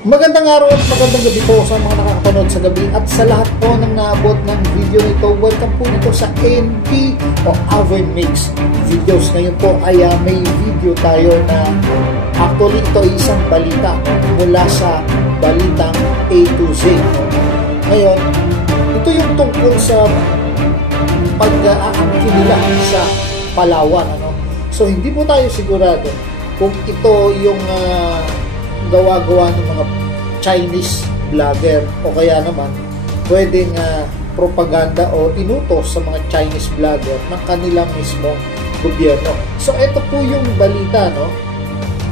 Magandang araw at magandang gabi po sa mga nakakapanood sa gabi at sa lahat po ng naabot ng video nito. Welcome po dito sa NP o Aven Mix Videos. Ngayon po ay may video tayo na actually ito ay isang balita mula sa Balitang A to Z. Ngayon, ito yung tungkol sa pag-aangkin nila sa Palawan. So hindi po tayo sigurado kung ito yung gawa-gawa ng mga Chinese vlogger o kaya naman pwedeng propaganda o inutos sa mga Chinese vlogger ng kanilang mismong gobyerno. So ito po yung balita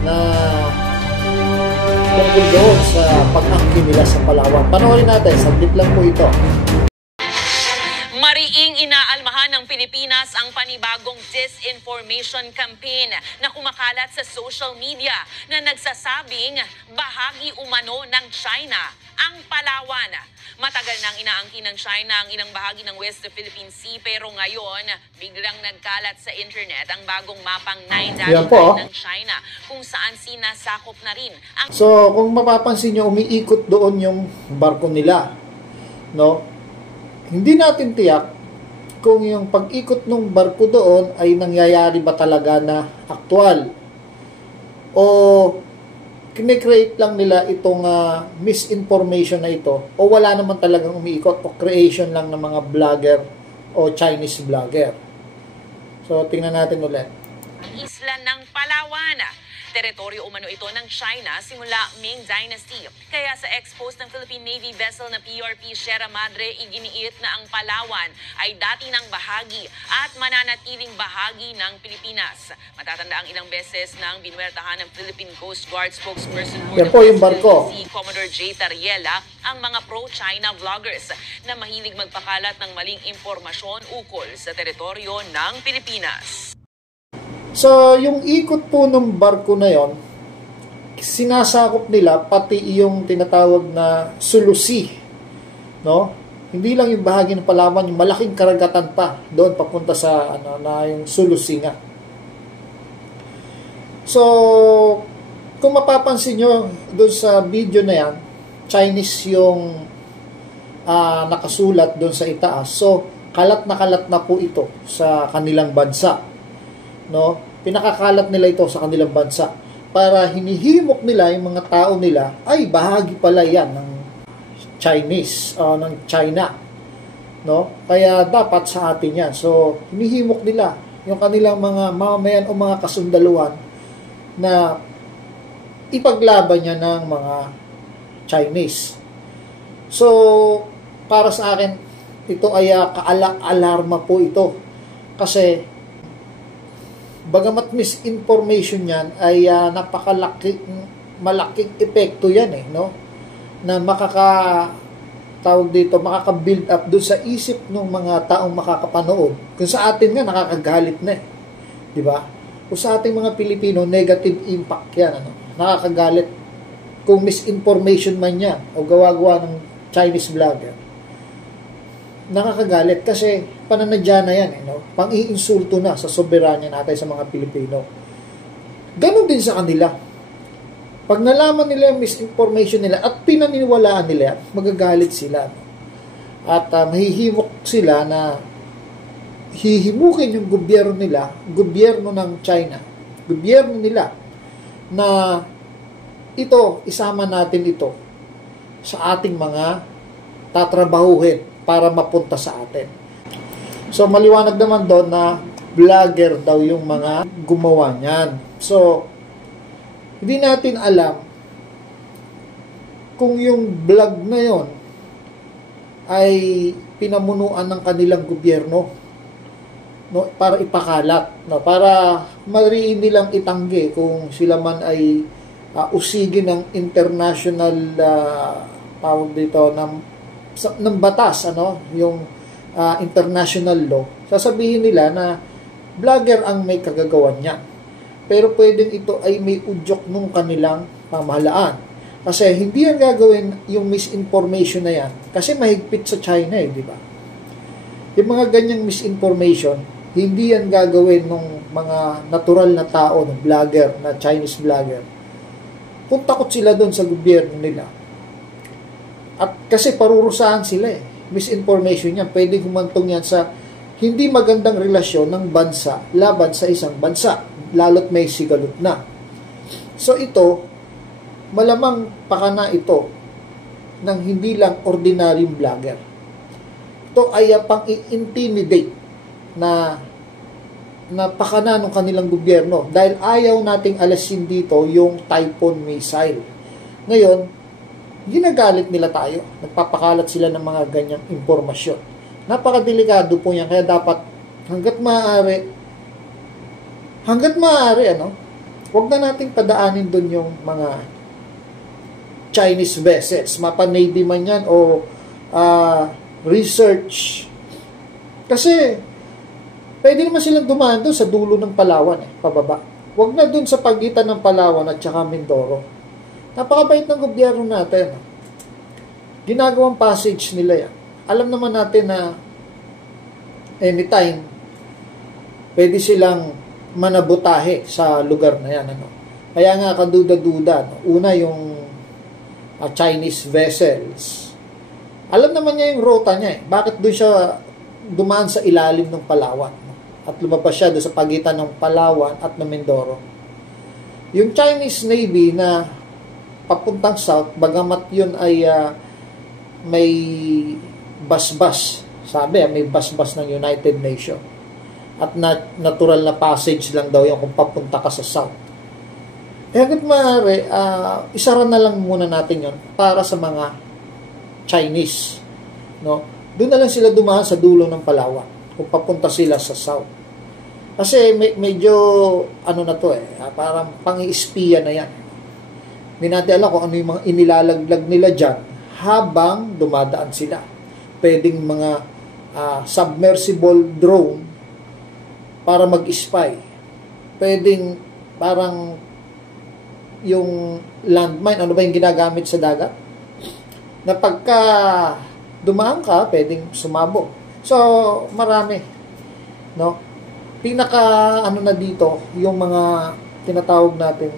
na tungkol doon sa pag-angkin nila sa Palawan. Panoorin natin, saglit lang po ito. Mariing inaalmahan ng Pilipinas ang panibagong disinformation campaign na kumakalat sa social media na nagsasabing bahagi umano ng China ang Palawan. Matagal nang inaangkin ng China ang ilang bahagi ng West Philippine Sea pero ngayon biglang nagkalat sa internet ang bagong mapang 9-9 ng China kung saan sinasakop na rin ang... So kung mapapansin nyo, umiikot doon yung barko nila. Hindi natin tiyak kung yung pag-ikot ng barko doon ay nangyayari ba talaga na aktual o kine-create lang nila itong misinformation na ito o wala naman talagang umiikot o creation lang ng mga vlogger o Chinese vlogger. So tingnan natin ulit. Isla ng Palawan. Teritoryo umano ito ng China simula Ming Dynasty. Kaya sa ex-post ng Philippine Navy vessel na PRP Sierra Madre, iginiit na ang Palawan ay dati ng bahagi at mananatiling bahagi ng Pilipinas. Matatanda ang ilang beses ng binuwertahan ng Philippine Coast Guard spokesperson si Commodore J. Tariela ang mga pro-China vloggers na mahilig magpakalat ng maling impormasyon ukol sa teritoryo ng Pilipinas. So, yung ikot po ng barko na yon, sinasakop nila pati yung tinatawag na Sulusi, Hindi lang yung bahagi ng Palawan, yung malaking karagatan pa doon papunta sa na yung Sulusi nga. So, kung mapapansin nyo doon sa video na yan, Chinese yung nakasulat doon sa itaas. So, kalat na po ito sa kanilang bansa. Pinakakalat nila ito sa kanilang bansa para hinihimok nila yung mga tao nila ay bahagi pala yan ng Chinese ng China, kaya dapat sa atin yan. So hinihimok nila yung kanilang mga mamamayan o mga kasundaluhan na ipaglaban niya ng mga Chinese. So para sa akin ito ay alarma po ito kasi bagamat misinformation yan ay malaking epekto yan na makaka-build up doon sa isip ng mga taong makakapanood. Kung sa atin nga nakakagalit na di ba? Kung sa ating mga Pilipino negative impact yan nakakagalit kung misinformation man yan o gawa-gawa ng Chinese vlogger. Nakakagalit kasi pananadya na yan, pang-iinsulto na sa soberanya natin sa mga Pilipino. Ganon din sa kanila. Pag nalaman nila yung misinformation nila at pinaniniwalaan nila, magagalit sila. At mahihimok sila na hihimukin yung gobyerno ng China, gobyerno nila, na ito, isama natin ito sa ating mga tatrabahuhin para mapunta sa atin. So, maliwanag naman doon na vlogger daw yung mga gumawa niyan. So, hindi natin alam kung yung vlog na yon ay pinamunuan ng kanilang gobyerno para ipakalat, para mariin nilang itanggi kung sila man ay usigin ng international tawag dito ng batas, yung international law, sasabihin nila na vlogger ang may kagagawan niya. Pero pwedeng ito ay may udyok nung kanilang pamahalaan. Kasi hindi yan gagawin yung misinformation na yan. Kasi mahigpit sa China di ba? Yung mga ganyang misinformation, hindi yan gagawin ng mga natural na tao, ng vlogger, na Chinese vlogger. kung takot sila doon sa gobyerno nila. At kasi parurusahan sila eh. Misinformation yan. Pwede humantong yan sa hindi magandang relasyon ng bansa laban sa isang bansa. Lalo't may sigalot na. So ito, malamang pakana ito ng hindi lang ordinaryong vlogger. Ito ay pang-i-intimidate na pakana ng kanilang gobyerno dahil ayaw nating alasin dito yung Typhoon missile. Ngayon, ginagalit nila tayo. Nagpapakalat sila ng mga ganyang impormasyon. Napakadelikado po yan. Kaya dapat hanggat maaari, huwag na nating padaanin doon yung mga Chinese vessels. Mapa-Navy man yan o research. Kasi pwede naman silang dumaan doon sa dulo ng Palawan, pababa. Huwag na doon sa pagitan ng Palawan at saka Mindoro. Napakabait ng gobyerno natin. Ginagawang passage nila yan. Alam naman natin na anytime pwede silang manabotahe sa lugar na yan. Kaya nga kaduda-duda. Una yung Chinese vessels. Alam naman niya yung rota niya. Bakit doon siya dumaan sa ilalim ng Palawan? At lumabas siya doon sa pagitan ng Palawan at ng Mindoro. Yung Chinese Navy na papuntang south, bagamat yun ay may basbas. Sabi, may basbas ng United Nations. At natural na passage lang daw yun kung papunta ka sa south. Hanggat maaari, isara na lang muna natin yun para sa mga Chinese. No? Doon na lang sila dumaan sa dulo ng Palawan kung papunta sila sa south. Kasi medyo, na to parang pang-i-espiya na yan. Hindi natin alam kung ano yung mga inilalaglag nila dyan habang dumadaan sila. Pwedeng mga submersible drone para mag-spy. Pwedeng parang yung landmine, ano ba yung ginagamit sa dagat? Na pagka dumaan ka, pwedeng sumabog. So, marami. No? Pinaka, na dito, yung mga tinatawag natin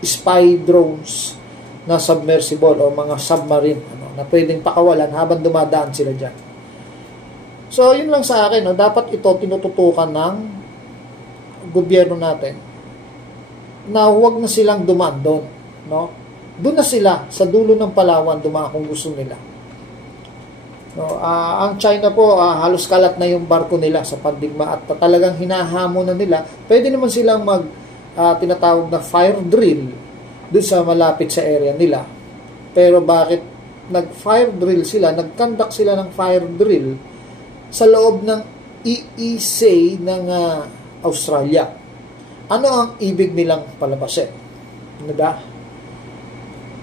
spy drones na submersible o mga submarine na pwedeng pakawalan habang dumadaan sila dyan. So, yun lang sa akin. Dapat ito tinututukan ng gobyerno natin na huwag na silang dumaan doon. No? Doon na sila sa dulo ng Palawan dumaan kung gusto nila. No, ang China po, halos kalat na yung barko nila sa pandigma at talagang hinahamon na nila. Pwede naman silang tinatawag na fire drill doon sa malapit sa area nila. Pero bakit nag-fire drill sila, nag-conduct sila ng fire drill sa loob ng EEZ ng Australia? Ano ang ibig nilang palabasin? Diba?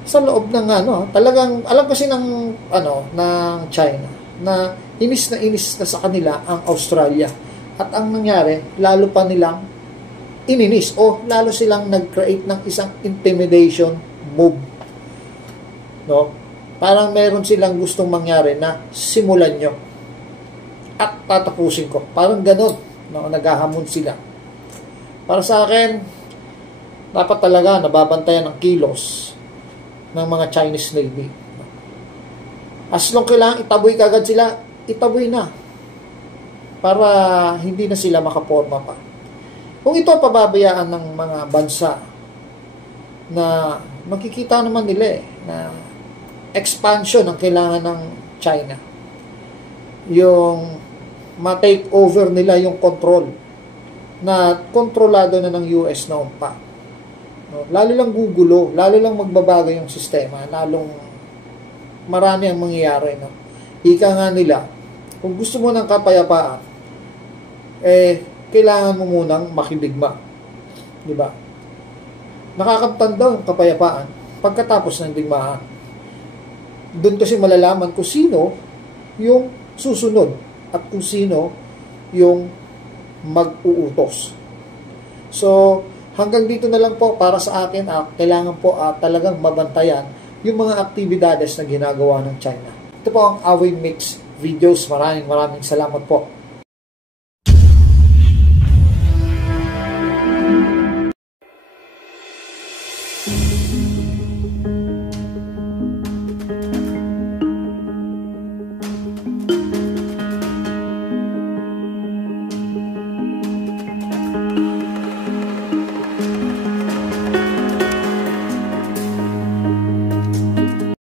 Sa loob ng talagang alam kasi ng China na inis na sa kanila ang Australia. At ang nangyari, lalo pa nilang ininis o lalo silang nag-create ng isang intimidation move. No? Parang meron silang gustong mangyari na simulan nyo at tatapusin ko. Parang ganun. No? Naghahamon sila. Para sa akin, dapat talaga nababantayan ang kilos ng mga Chinese Navy. As long kailangan itaboy kagad sila, itaboy na. Para hindi na sila makaporma pa. Kung ito pababayaan ng mga bansa na makikita naman nila na expansion ang kailangan ng China. Yung ma-take over nila yung control na kontrolado na ng US noon pa. No, lalo lang gugulo, lalo lang magbabago yung sistema, lalong marami ang mangyayari. No? Ika nga nila, kung gusto mo ng kapayapaan, kailangan mo munang makidigma. Diba? Nakakamtan daw yung kapayapaan pagkatapos ng digmaan. Doon kasi malalaman kung sino yung susunod at kung sino yung mag-uutos. So, hanggang dito na lang po para sa akin, kailangan po talagang mabantayan yung mga aktibidades na ginagawa ng China. Ito po ang Awing Mix Videos. Maraming salamat po.